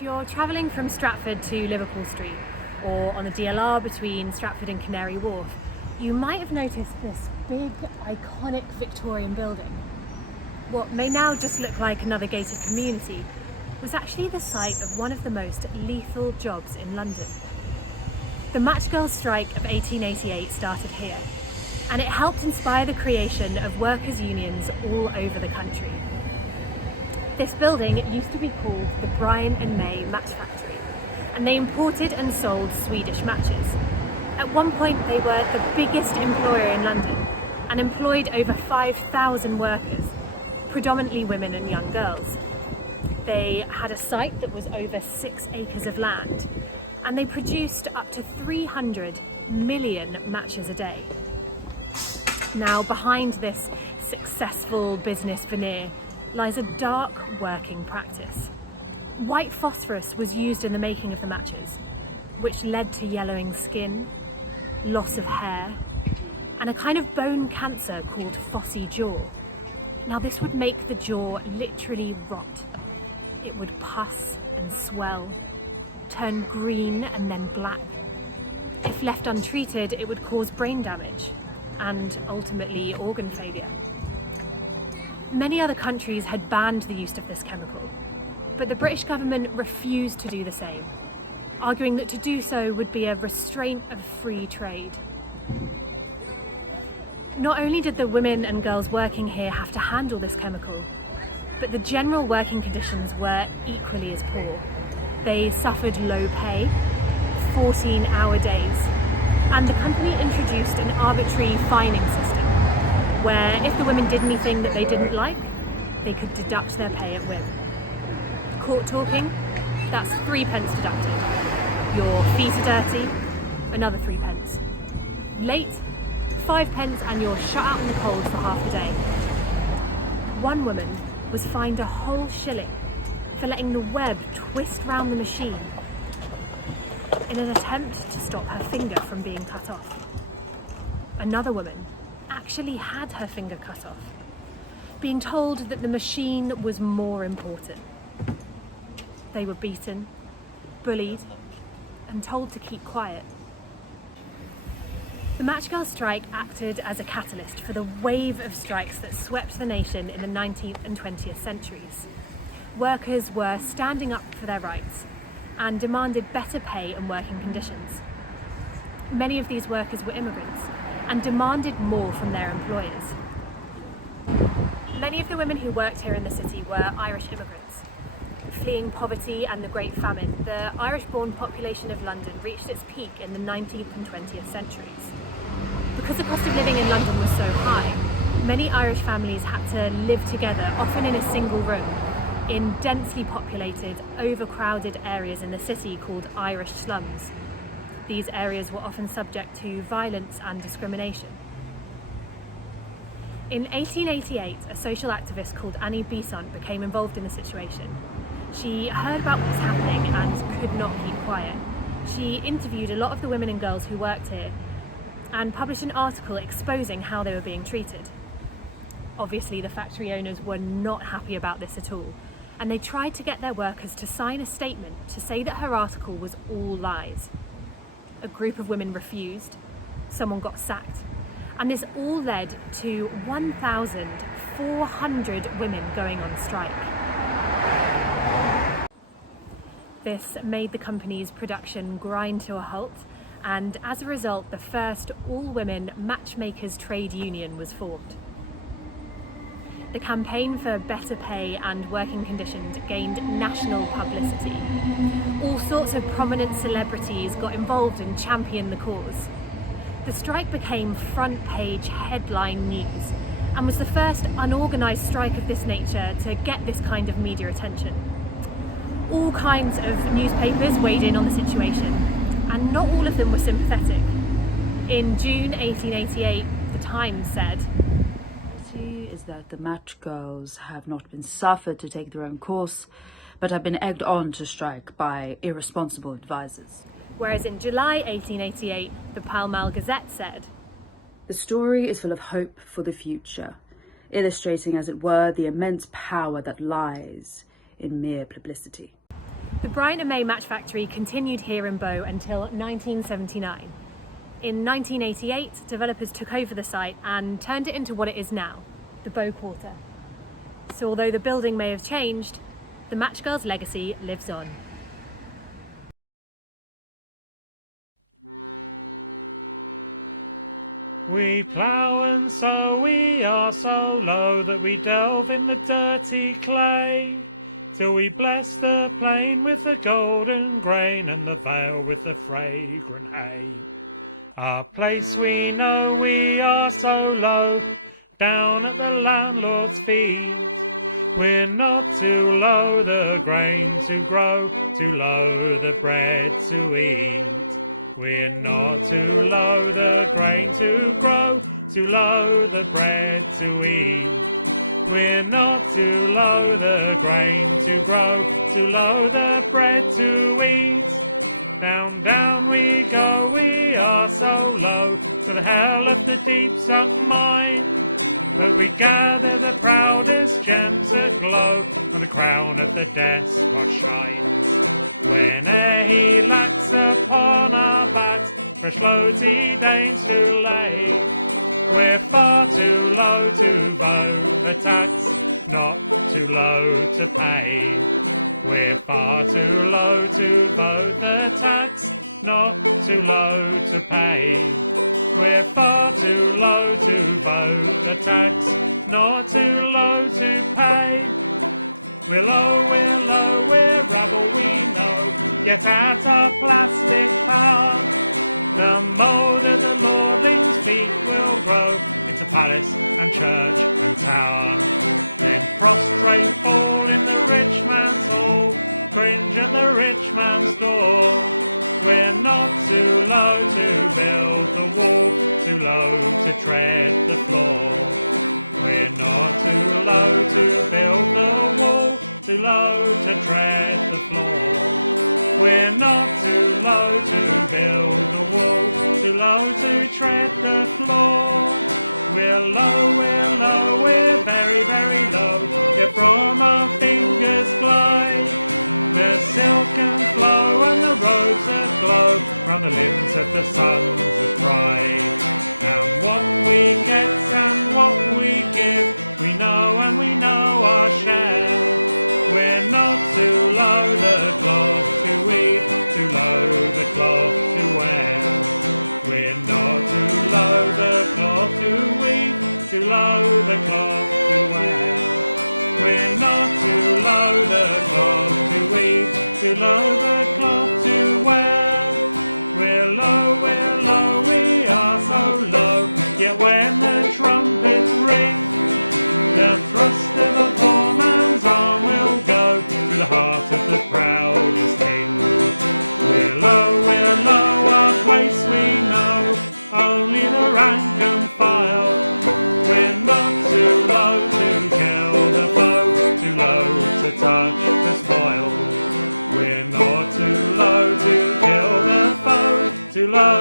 If you're travelling from Stratford to Liverpool Street, or on the DLR between Stratford and Canary Wharf, you might have noticed this big, iconic Victorian building. What may now just look like another gated community was actually the site of one of the most lethal jobs in London. The Matchgirls strike of 1888 started here, and it helped inspire the creation of workers' unions all over the country. This building used to be called the Brian and May Match Factory, and they imported and sold Swedish matches. At one point they were the biggest employer in London and employed over 5,000 workers, predominantly women and young girls. They had a site that was over 6 acres of land, and they produced up to 300 million matches a day. Now, behind this successful business veneer lies a dark working practice. White phosphorus was used in the making of the matches, which led to yellowing skin, loss of hair, and a kind of bone cancer called phossy jaw. Now, this would make the jaw literally rot. It would pus and swell, turn green and then black. If left untreated, it would cause brain damage and ultimately organ failure. Many other countries had banned the use of this chemical, but the British government refused to do the same, arguing that to do so would be a restraint of free trade. Not only did the women and girls working here have to handle this chemical, but the general working conditions were equally as poor. They suffered low pay, 14-hour days, and the company introduced an arbitrary fining system where if the women did anything that they didn't like, they could deduct their pay at will. Caught talking, that's 3 pence deducted. Your feet are dirty, another 3 pence. Late, 5 pence, and you're shut out in the cold for half a day. One woman was fined a whole shilling for letting the web twist round the machine in an attempt to stop her finger from being cut off. Another woman actually had her finger cut off, being told that the machine was more important. They were beaten, bullied, and told to keep quiet. The Matchgirls strike acted as a catalyst for the wave of strikes that swept the nation in the 19th and 20th centuries. Workers were standing up for their rights and demanded better pay and working conditions. Many of these workers were immigrants and demanded more from their employers. Many of the women who worked here in the city were Irish immigrants. Fleeing poverty and the Great Famine, the Irish-born population of London reached its peak in the 19th and 20th centuries. Because the cost of living in London was so high, many Irish families had to live together, often in a single room, in densely populated, overcrowded areas in the city called Irish slums. These areas were often subject to violence and discrimination. In 1888, a social activist called Annie Besant became involved in the situation. She heard about what was happening and could not keep quiet. She interviewed a lot of the women and girls who worked here and published an article exposing how they were being treated. Obviously, the factory owners were not happy about this at all, and they tried to get their workers to sign a statement to say that her article was all lies. A group of women refused, someone got sacked, and this all led to 1,400 women going on strike. This made the company's production grind to a halt, and as a result, the first all-women matchmakers trade union was formed. The campaign for better pay and working conditions gained national publicity. All sorts of prominent celebrities got involved and championed the cause. The strike became front-page headline news and was the first unorganised strike of this nature to get this kind of media attention. All kinds of newspapers weighed in on the situation, and not all of them were sympathetic. In June 1888, The Times said, "Is that the Matchgirls have not been suffered to take their own course, but have been egged on to strike by irresponsible advisers." Whereas in July 1888, the Pall Mall Gazette said, "The story is full of hope for the future, illustrating, as it were, the immense power that lies in mere publicity." The Bryant and May match factory continued here in Bow until 1979. In 1988, developers took over the site and turned it into what it is now, the Bow Quarter. So although the building may have changed, the Matchgirls' legacy lives on. We plough and sow, we are so low that we delve in the dirty clay, till we bless the plain with the golden grain and the vale with the fragrant hay. Our place we know, we are so low, down at the landlord's feet. We're not too low the grain to grow, too low the bread to eat. We're not too low the grain to grow, too low the bread to eat. We're not too low the grain to grow, too low the bread to eat. Down, down we go, we are so low, to the hell of the deeps of mine, where we gather the proudest gems aglow, and the crown of the dead spot shines. Whene'er he lets upon our backs fresh floaty names to lay, we're far too low to vote the tax, not too low to pay. We're far too low to vote the tax, not too low to pay. We're far too low to vote the tax, not too low to pay. We're low, we're rabble, we know. Get out our plastic heart. The mould of the moving feet will grow into palace and church and tower. Then prostrate fall in the rich man's hall, cringe at the rich man's door. We're not too low to build the wall, too low to tread the floor. We're not too low to build the wall, too low to tread the floor. We're not too low to build the wall, too low to tread the floor. We're low, we're very, very low, yet from our fingers glide the silken flow and the robes that glow from the limbs of the sons of pride. And what we get and what we give, we know and we know our share. We're not too low the cloth to weave, too low the cloth to wear. We're not too low the cloth to weave, too low the cloth to wear. We're not too low the cloth to weave, too low the cloth to wear. We're low, we are so low, yet when the trumpets ring, the thrust of a poor man's arm will go to the heart of the proudest king. We're low, our place we know, only the rank and file. We're not too low to kill the foe, too low to touch the spoil. We're not too low to kill the foe, too low